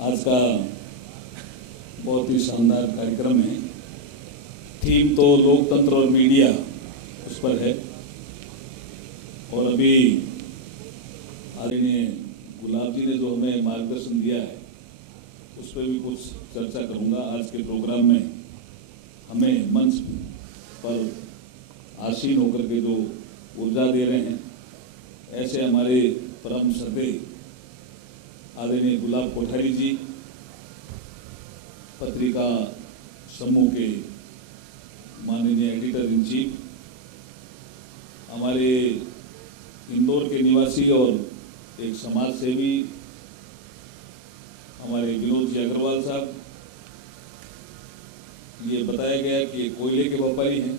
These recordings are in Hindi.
आज का बहुत ही शानदार कार्यक्रम है। थीम तो लोकतंत्र और मीडिया उस पर है और अभी आदरणीय गुलाब जी ने जो हमें मार्गदर्शन दिया है उस पर भी कुछ चर्चा करूंगा। आज के प्रोग्राम में हमें मंच पर आसीन होकर के जो ऊर्जा दे रहे हैं, ऐसे हमारे परम श्रद्धेय आदरणीय गुलाब कोठारी जी, पत्रिका समूह के माननीय एडिटर इन चीफ, हमारे इंदौर के निवासी और एक समाज सेवी हमारे विनोद जी अग्रवाल साहब, ये बताया गया कि कोयले के व्यापारी हैं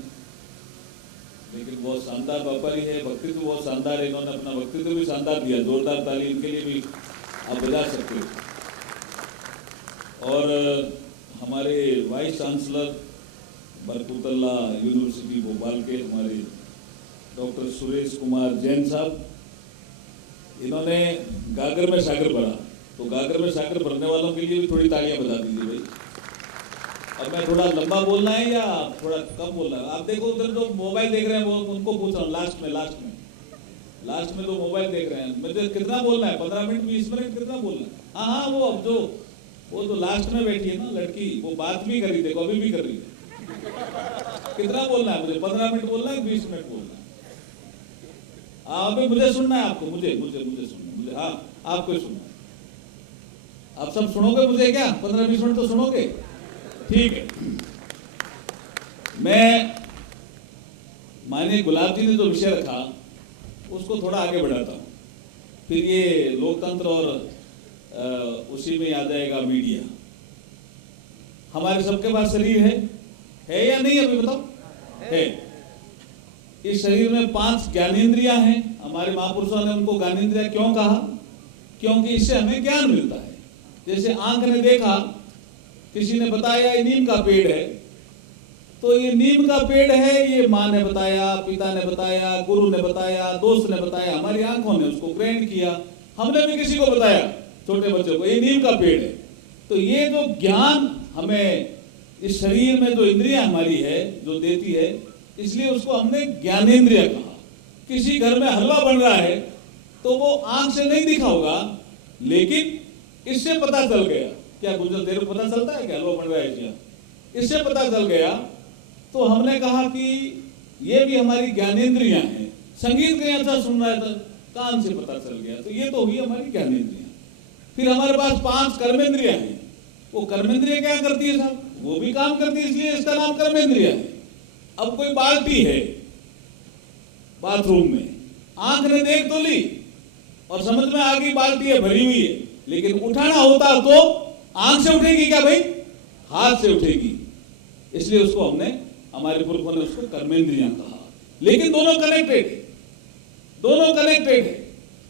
लेकिन बहुत शानदार व्यापारी है, वक्तव्य बहुत शानदार है। इन्होंने अपना वक्तव्य भी शानदार दिया, जोरदार ताली इनके लिए भी आप बजा सकते हो। और हमारे vice chancellor Barkatullah university Bhopal के हमारे डॉक्टर सुरेश कुमार जैन साहब, इन्होंने गागर में सागर भरा, तो गागर में सागर भरने वालों के लिए भी थोड़ी तालियां बजा दीजिए भाई। अब मैं थोड़ा लंबा बोलना है या थोड़ा कम बोलना है? आप देखो उधर जो मोबाइल देख रहे हैं वो उनको पूछ रहा हूँ, लास्ट में तो मोबाइल देख रहे हैं, मुझे कितना बोलना है? 15 मिनट 20 मिनट कितना बोलना है? हाँ, वो जो लास्ट में बैठी है ना लड़की, वो बात भी कर रही, देखो अभी भी कर रही है। कितना बोलना है मुझे? 15 मिनट बोलना है, 20 मिनट बोलना है? अभी मुझे सुनना है आपको, मुझे सुनना, मुझे, हाँ आपको सुनना है। आप सब सुनोगे मुझे क्या? 15-20 मिनट तो सुनोगे? ठीक है। मैं माननीय गुलाब जी ने जो विषय रखा उसको थोड़ा आगे बढ़ाता हूँ, फिर ये लोकतंत्र और उसी में आ जाएगा मीडिया। हमारे सबके पास शरीर है या नहीं? अभी बताओ, है। इस शरीर में 5 ज्ञानेंद्रियां हैं। हमारे महापुरुषों ने उनको ज्ञानेंद्रियां क्यों कहा? क्योंकि इससे हमें ज्ञान मिलता है। जैसे आंख ने देखा, किसी ने बताया ये नीम का पेड़ है, तो ये नीम का पेड़ है, ये माँ ने बताया, पिता ने बताया, गुरु ने बताया, दोस्त ने बताया, हमारी आंखों ने उसको ग्रहण किया, हमने भी किसी को बताया, छोटे बच्चों को, ये नीम का पेड़ है। तो ये जो ज्ञान हमें इस शरीर में जो इंद्रियां हमारी है जो देती है, इसलिए उसको हमने ज्ञानेंद्रिय कहा। किसी घर में हलवा बन रहा है तो वो आंख से नहीं दिखा होगा, लेकिन इससे पता चल गया। क्या गुजर देर पता चलता है क्या हलवा बन रहा है क्या? इससे पता चल गया। तो हमने कहा कि ये भी हमारी ज्ञानेंद्रियां हैं। संगीत कहीं अच्छा सुन रहा है तो कान से पता चल गया, तो ये तो हुई हमारी ज्ञानेंद्रियां। फिर हमारे पास 5 कर्मेंद्रियां हैं। वो कर्मेंद्रियां क्या करती है साहब? वो भी काम करती है, इसलिए इसका नाम कर्मेंद्रियां है। अब कोई बाल्टी है बाथरूम में, आंख ने देख तो ली और समझ में आ गई बाल्टी है, भरी हुई है, लेकिन उठाना होता तो आंख से उठेगी क्या भाई? हाथ से उठेगी। इसलिए उसको हमने, हमारे पुरखों ने उसको कर्मेंद्रियां कहा। लेकिन दोनों कनेक्टेड है।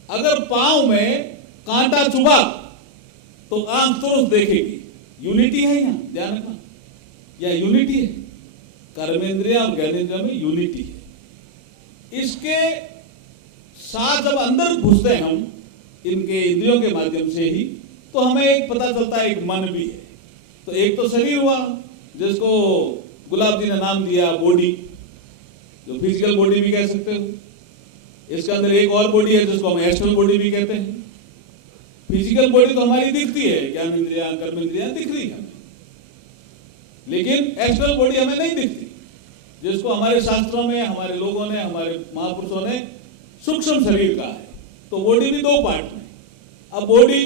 अगर पांव में कांटा चुभा तो आंख तुरंत देखेगी। यूनिटी है यहाँ, ध्यान रखना, यह यूनिटी है। कर्मेंद्रिया और ज्ञानेंद्रिया में यूनिटी है। इसके साथ जब अंदर घुसते हैं हम इनके इंद्रियों के माध्यम से ही, तो हमें एक पता चलता है, एक मन भी है। तो एक तो शरीर हुआ जिसको गुलाब जी ने नाम दिया बॉडी, जो फिजिकल बॉडी भी कह सकते हो। इसके अंदर एक और बॉडी है जिसको हम एस्ट्रल बॉडी भी कहते हैं। फिजिकल बॉडी तो हमारी दिखती है, ज्ञान इंद्रियां कर्मेंद्रियां दिख रही है, लेकिन एस्ट्रल बॉडी हमें नहीं दिखती, जिसको हमारे शास्त्रों में, हमारे लोगों ने, हमारे महापुरुषों ने सूक्ष्म शरीर कहा है। तो बॉडी भी 2 पार्ट में। अब बॉडी,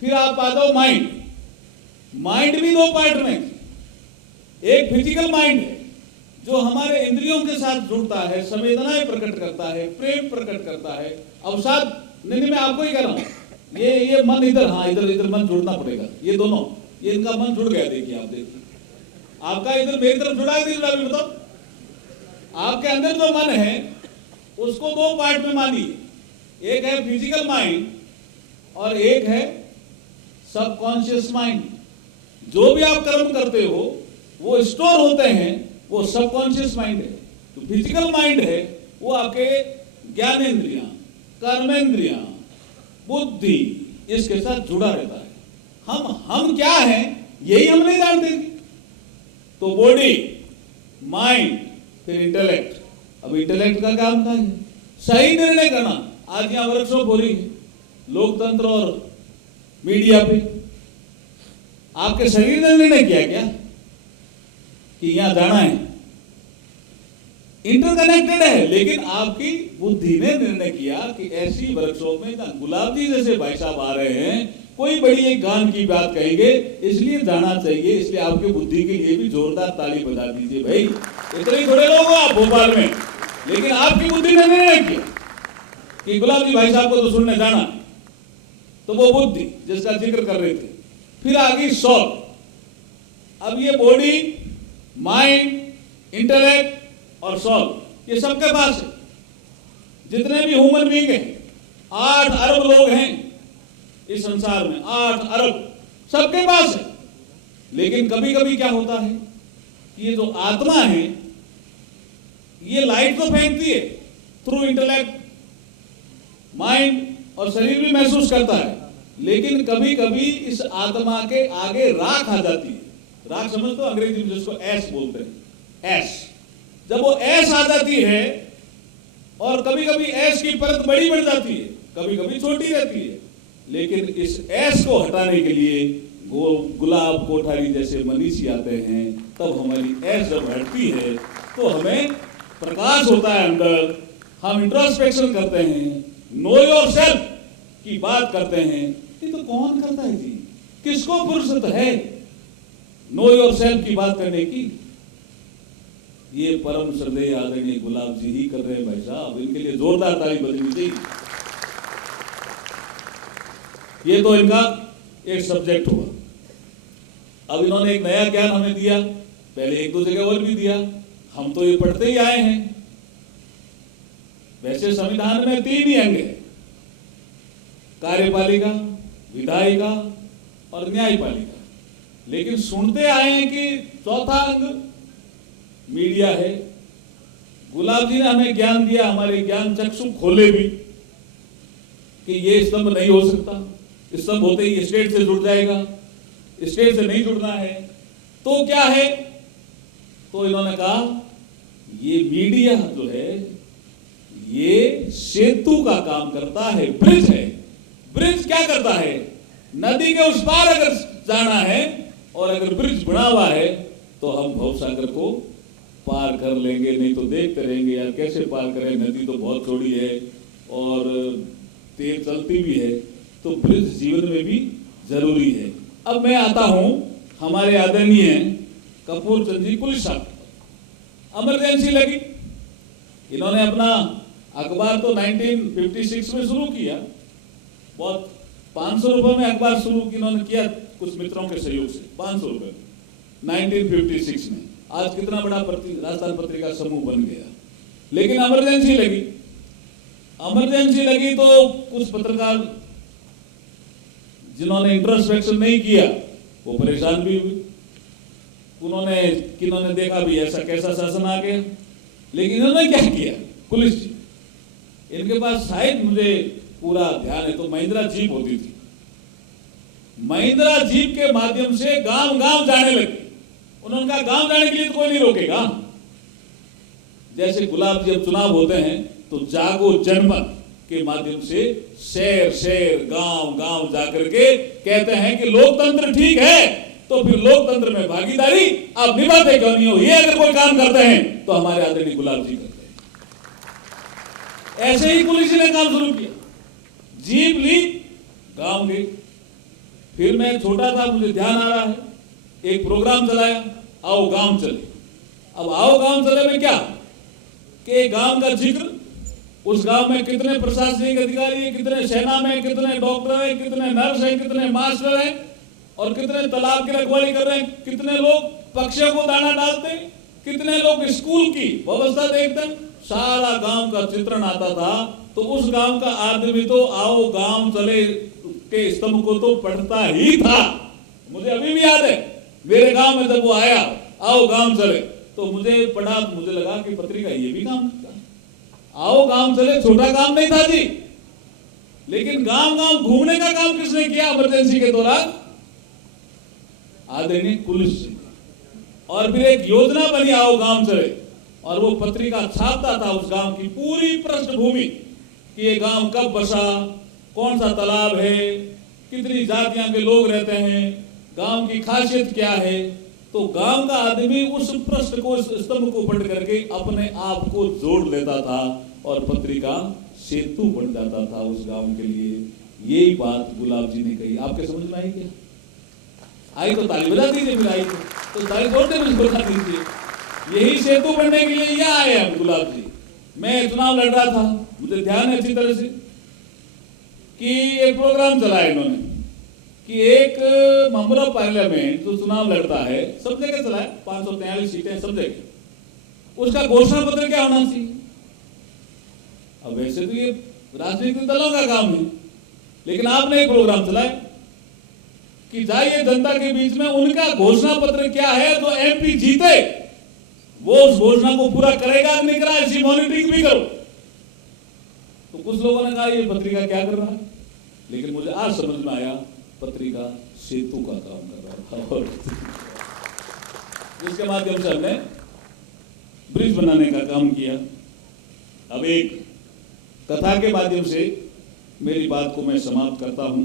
फिर आप आ जाओ माइंड भी 2 पार्ट में। एक फिजिकल माइंड है जो हमारे इंद्रियों के साथ जुड़ता है, संवेदनाएं प्रकट करता है, प्रेम प्रकट करता है, अवसाद। नहीं, मैं आपको ही कह रहा हूं, ये मन इधर, हाँ इधर मन जुड़ना पड़ेगा। ये दोनों, ये इनका मन जुड़ गया। देखिए, आप देखिए, आपका इधर मेरी तरफ जुड़ा है, अभी बताओ। आपके अंदर जो मन है उसको 2 पार्ट में मानिए, एक है फिजिकल माइंड और एक है सबकॉन्शियस माइंड। जो भी आप कर्म करते हो वो स्टोर होते हैं, वो सबकॉन्शियस माइंड है। तो फिजिकल माइंड है वो आपके ज्ञानेंद्रियां, कर्मेंद्रियां, बुद्धि, इसके साथ जुड़ा रहता है। हम क्या हैं यही हम नहीं जानते थे। तो बॉडी, माइंड, फिर इंटेलेक्ट। अब इंटेलेक्ट का काम था सही निर्णय करना। आज यहाँ वर्कशॉप हो रही है लोकतंत्र और मीडिया पे। आपके शरीर ने निर्णय किया क्या कि यहां जाना है? इंटरकनेक्टेड है, लेकिन आपकी बुद्धि ने निर्णय किया कि ऐसी वर्कशॉप में जहां गुलाब जी जैसे भाई साहब आ रहे हैं, कोई बड़ी एक गान की बात कहेंगे, इसलिए जाना चाहिए। इसलिए आपकी बुद्धि के लिए भी जोरदार ताली बजा दीजिए भाई। इतने थोड़े लोग हो आप भोपाल में, लेकिन आपकी बुद्धि ने निर्णय किया कि गुलाब जी भाई साहब को तो सुनने जाना। तो वो बुद्धि जिसका जिक्र कर रहे थे। फिर आ गई सॉल। अब ये बॉडी, माइंड, इंटेलेक्ट और सॉल ये सबके पास है। जितने भी ह्यूमन बीइंग हैं, 8 अरब लोग हैं इस संसार में, 8 अरब सबके पास है। लेकिन कभी कभी क्या होता है, ये जो आत्मा है ये लाइट तो फेंकती है थ्रू इंटेलेक्ट, माइंड और शरीर भी महसूस करता है, लेकिन कभी कभी इस आत्मा के आगे राख आ जाती है। राख समझ तो अंग्रेजी में जिसको ऐश बोलते हैं, ऐश। जब वो ऐश आ जाती है, और कभी कभी ऐश की परत बड़ी बढ़ जाती है, कभी कभी छोटी रहती है, लेकिन इस ऐश को हटाने के लिए गुलाब कोठारी जैसे मनीषी आते हैं। तब हमारी ऐश जब हटती है तो हमें प्रकाश होता है अंदर, हम इंट्रोस्पेक्शन करते हैं, नो योरसेल्फ की बात करते हैं। ये तो कौन करता है जी? किसको फुर्सत है नो योरसेल्फ की बात करने की? ये परम श्रद्धेय आदरणीय गुलाब जी ही कर रहे हैं भाई साहब। इनके लिए जोरदार ताली बजनी चाहिए। ये तो इनका एक सब्जेक्ट हुआ। अब इन्होंने एक नया ज्ञान हमें दिया, पहले 1-2 जगह और भी दिया। हम तो ये पढ़ते ही आए हैं। वैसे संविधान में 3 ही अंग है, कार्यपालिका, विधायिका और न्यायपालिका, लेकिन सुनते आए हैं कि चौथा अंग मीडिया है। गुलाब जी ने हमें ज्ञान दिया, हमारे ज्ञान चक्षु खोले भी कि ये स्तंभ नहीं हो सकता, स्तंभ होते ही स्टेट से जुड़ जाएगा, स्टेट से नहीं जुड़ना है। तो क्या है? तो इन्होंने कहा ये मीडिया जो है ये सेतु का काम करता है, ब्रिज है। ब्रिज क्या करता है? नदी के उस पार अगर जाना है और अगर ब्रिज बना हुआ है तो हम भवसागर को पार कर लेंगे, नहीं तो देखते रहेंगे यार कैसे पार करें, नदी तो बहुत चौड़ी है और तेज चलती भी है। तो ब्रिज जीवन में भी जरूरी है। अब मैं आता हूं हमारे आदरणीय कपूर चंद जी पुलिस साहब। इमरजेंसी लगी, इन्होंने अपना अखबार तो 1956 में शुरू किया, बहुत 500 रुपए में अखबार शुरू की इन्होंने किया, कुछ मित्रों के सहयोग से 500 रुपए 1956 में। आज कितना बड़ा राजस्थान पत्रिका समूह बन गया। लेकिन इमरजेंसी लगी तो कुछ पत्रकार जिन्होंने इंट्रोस्पेक्शन नहीं किया वो परेशान भी हुए। किन्होंने देखा भी ऐसा कैसा शासन आ गया। लेकिन इन्होंने क्या किया? पुलिस जी, इनके पास शायद मुझे पूरा ध्यान है तो महिंद्रा जीप होती थी। महिंद्रा जीप के माध्यम से गांव गांव जाने लगे। उन्होंने कहा गांव जाने के लिए तो कोई नहीं रोकेगा। जैसे गुलाब जी अब चुनाव होते हैं तो जागो जनमत के माध्यम से शहर गांव गांव जाकर के कहते हैं कि लोकतंत्र ठीक है, तो फिर लोकतंत्र में भागीदारी आप निभाते क्यों नहीं हो? ये अगर कोई काम करते हैं तो हमारे आदरणीय गुलाब जी करते हैं। ऐसे ही पुलिस ने काम शुरू किया, जीप ली, गांव गई। फिर मैं छोटा था, मुझे ध्यान आ रहा है, एक प्रोग्राम चलाया, आओ गांव चले। अब आओ गांव चले में क्या कि गांव का जिक्र, उस गांव में कितने प्रशासनिक अधिकारी हैं, कितने सेना में, कितने डॉक्टर हैं, कितने नर्स हैं, कितने मास्टर हैं और कितने तालाब की रखवाली कर रहे हैं, कितने लोग पक्षियों को दाना डालते हैं, कितने लोग स्कूल की व्यवस्था देखते हैं। सारा गांव का चित्रण आता था। तो उस गांव का आदमी तो आओ गांव चले के स्तंभ को तो पढ़ता ही था। मुझे अभी भी याद है, मेरे गांव में जब वो आया आओ गांव चले तो मुझे पढ़ा, मुझे लगा कि पत्रिका ये भी काम करता है। आओ गांव चले छोटा काम नहीं था जी। लेकिन गांव गांव घूमने का काम किसने किया इमरजेंसी के दौरान? आदरणीय कुलिश सिंह, और फिर एक योजना बनी आओ गांव चले, और वो पत्रिका छापता था उस गांव की पूरी पृष्ठभूमि कि ये गांव कब बसा, कौन सा तालाब है, कितनी जातियां के लोग रहते हैं, गांव की खासियत क्या है। तो गांव का आदमी उस पृष्ठ को, उस स्तंभ को पढ़ करके अपने आप को जोड़ लेता था और पत्रिका सेतु बन जाता था उस गांव के लिए। यही बात गुलाब जी ने कही। आपके समझ में आई क्या? आई तो ताली बजा दीजिए, फिर आई तो ताली जोड़ते हुए बजा दीजिए। यही सेतु बनने के लिए यहाँ आए हम गुलाब जी। मैं चुनाव लड़ रहा था, मुझे ध्यान है अच्छी तरह से कि एक प्रोग्राम चला इन्होंने कि एक मेंबर ऑफ पार्लियामेंट जो चुनाव लड़ता है, सब जगह चला है, 543 सीटें सब जगह, उसका घोषणा पत्र क्या होना चाहिए। अब वैसे तो ये राजनीतिक दलों का काम है, लेकिन आपने एक प्रोग्राम चलाया कि जाइए जनता के बीच में, उनका घोषणा पत्र क्या है, जो एमपी जीते वो उस घोषणा को पूरा करेगा नहीं करा, ऐसी मॉनिटरिंग भी करो। तो कुछ लोगों ने कहा ये पत्रिका क्या कर रहा है, लेकिन मुझे आज समझ में आया पत्रिका सेतु का काम कर रहा था, और जिसके माध्यम से हमने ब्रिज बनाने का काम किया। अब एक कथा के माध्यम से मेरी बात को मैं समाप्त करता हूं,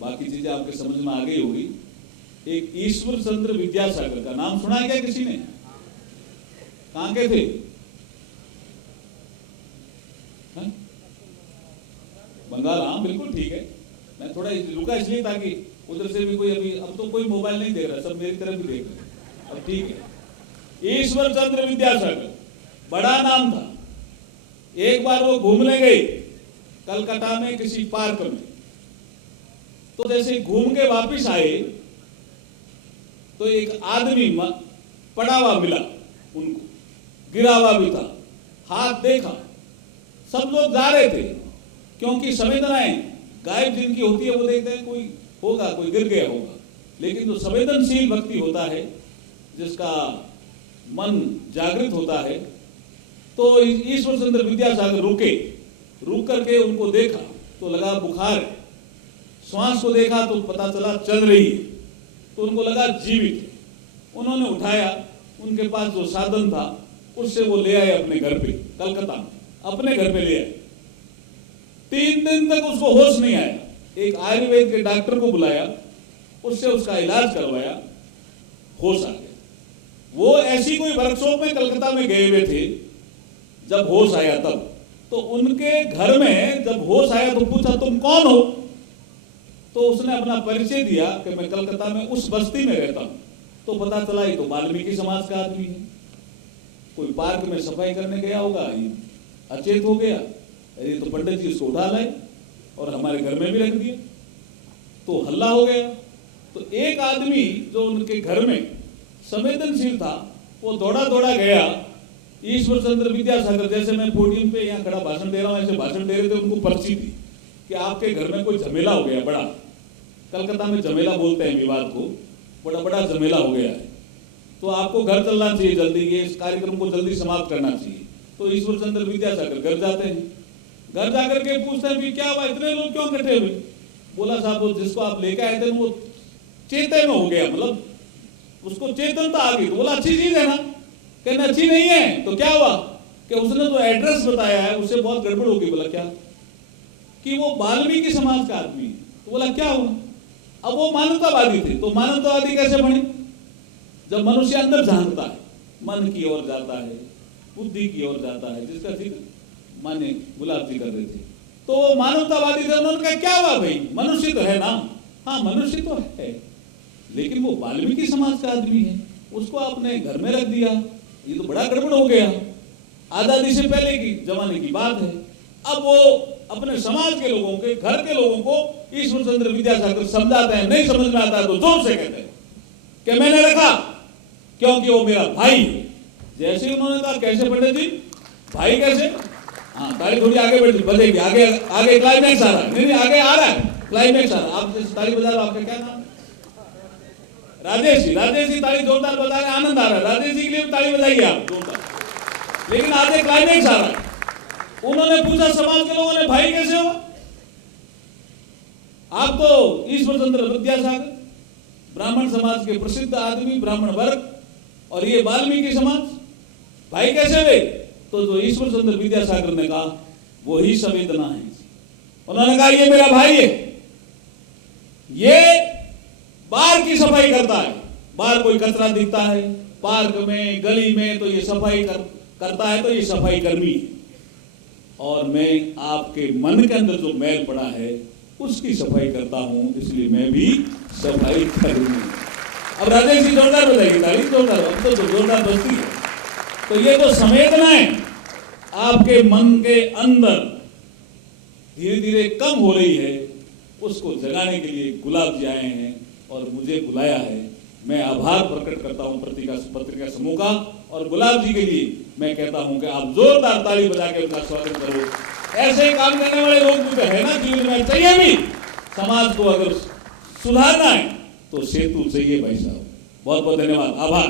बाकी चीजें आपके समझ में आ गई होगी। एक ईश्वर चंद्र विद्यासागर का नाम सुना क्या किसी ने? कहां के थे? बंगाल, हाँ बिल्कुल ठीक है। मैं थोड़ा रुका इसलिए ताकि उधर से भी कोई, अभी अब तो कोई मोबाइल नहीं देख रहा, सब मेरी तरफ भी देख रहे हैं। अब ठीक है, ईश्वर चंद्र विद्यासागर बड़ा नाम था। एक बार वो घूमने गए कलकत्ता में किसी पार्क में, तो जैसे घूम के वापिस आए तो एक आदमी पड़ा हुआ मिला उनको, गिरा हुआ भी था, हाथ देखा, सब लोग जा रहे थे क्योंकि संवेदनाएं गायब जिनकी होती है वो देखते हैं कोई होगा, कोई गिर गया होगा। लेकिन जो संवेदनशील व्यक्ति होता है, जिसका मन जागृत होता है, तो ईश्वर चंद्र विद्यासागर रुक करके उनको देखा तो लगा बुखार है, श्वास को देखा तो पता चला चल रही है, तो उनको लगा जीवित है। उन्होंने उठाया, उनके पास जो साधन था उससे वो ले आए अपने घर पे, कलकत्ता में अपने घर पे ले आए। 3 दिन तक उसको होश नहीं आया। एक आयुर्वेद के डॉक्टर को बुलाया, उससे उसका इलाज करवाया, होश आ गया। वो ऐसी कोई वर्कशॉप में कलकत्ता में गए हुए थे, जब होश आया तब तो उनके घर में जब होश आया तो पूछा तुम कौन हो, तो उसने अपना परिचय दिया कि मैं कलकत्ता में उस बस्ती में रहता हूं। तो पता चला ये तो वाल्मीकि समाज का आदमी है, कोई पार्क में सफाई करने गया होगा, अचेत हो गया, ये तो पंडित जी उसको उठा लाए और हमारे घर में भी रख दिया, तो हल्ला हो गया। तो एक आदमी जो उनके घर में संवेदनशील था, वो दौड़ा दौड़ा गया। ईश्वर चंद्र विद्यासागर, जैसे मैं पोडियम पे यहाँ खड़ा भाषण दे रहा हूँ, ऐसे भाषण दे रहे थे, उनको पर्ची थी कि आपके घर में कोई झमेला हो गया बड़ा, कलकत्ता में झमेला बोलते हैं विवाद को, बड़ा बड़ा झमेला हो गया है, तो आपको घर चलना चाहिए जल्दी, ये इस कार्यक्रम को जल्दी समाप्त करना चाहिए। तो ईश्वर चंद्र विद्यासागर घर जाते हैं, घर जाकर के पूछते हैं कि क्या हुआ, इतने लोग क्यों इकट्ठे हुए? बोला साहब वो जिसको आप लेकर आए थे वो चेतन में हो गया, मतलब उसको चेतनता आ गई। तो बोला अच्छी चीज है ना? कहना अच्छी नहीं है तो क्या हुआ कि उसने जो एड्रेस बताया है उससे बहुत गड़बड़ होगी। बोला क्या? कि वो वाल्मीकि समाज का आदमी है। तो बोला क्या हुआ? अब वो मानवतावादी थे, तो मानवतावादी कैसे बने? जब मनुष्य अंदर झांकता है, मन की ओर जाता है, बुद्धि की ओर जाता है, जिसका जिक्र माने गुलाब जी कर रहे थे, तो वो मानवतावादी थे। उन्होंने कहा क्या हुआ भाई, मनुष्य तो है ना? हाँ मनुष्य तो है, लेकिन वो वाल्मीकि समाज का आदमी है, उसको आपने घर में रख दिया, ये तो बड़ा गड़बड़ हो गया। आजादी से पहले की जमाने की बात है। अब वो अपने समाज के लोगों के, घर के लोगों को ईश्वर चंद्र विद्यासागर समझाते हैं, नहीं समझ में आता है तो जोर से कहते हैं कि मैंने रखा क्योंकि वो मेरा भाई है। जैसे ही उन्होंने कहा कैसे पंडित जी, भाई कैसे? हाँ ताली थोड़ी आगे बढ़ेगी, आगे आगे क्लाइमैक्स आ रहा है। नहीं आगे आ रहा है, क्लाइमैक्स आ रहा है। आप जिस ताली बजा रहे हो, आपका क्या नाम? राजेश जी ताली जोरदार बजा रहे, आनंद आ रहा है। राजेश जी के लिए ताली बजाइए आप जोरदार। लेकिन आगे क्लाइमैक्स आ रहा है। उन्होंने पूछा समाज के लोगों ने भाई कैसे हो? आप तो ईश्वर चंद्र विद्यासागर, ब्राह्मण समाज के प्रसिद्ध आदमी, ब्राह्मण वर्ग, और ये वाल्मीकि समाज भाई कैसे हुए? तो जो ईश्वर चंद्र विद्यासागर ने कहा वही संवेदना है। उन्होंने कहा ये मेरा भाई है, ये बार की सफाई करता है, बाहर कोई कचरा दिखता है पार्क में, गली में, तो ये सफाई करता है, तो ये सफाई कर्मी है। और मैं आपके मन के अंदर जो मैल पड़ा है उसकी सफाई करता हूं, इसलिए मैं भी सफाई करूंगी। अब राजेश जी जोरदार बजाएगी ताली, जोरदार, अब तो जोरदार बजती है। तो ये जो संवेदनाएं आपके मन के अंदर धीरे धीरे कम हो रही है, उसको जगाने के लिए गुलाब जी आए हैं और मुझे बुलाया है। मैं आभार प्रकट करता हूं पत्रिका समूह का, और गुलाब जी के लिए मैं कहता हूं कि आप जोरदार ताली बजा के उनका स्वागत करो। ऐसे ही काम करने वाले लोग भी है ना जीवन में, चाहिए भी। समाज को अगर सुधारना है तो सेतु चाहिए भाई साहब। बहुत बहुत धन्यवाद, आभार।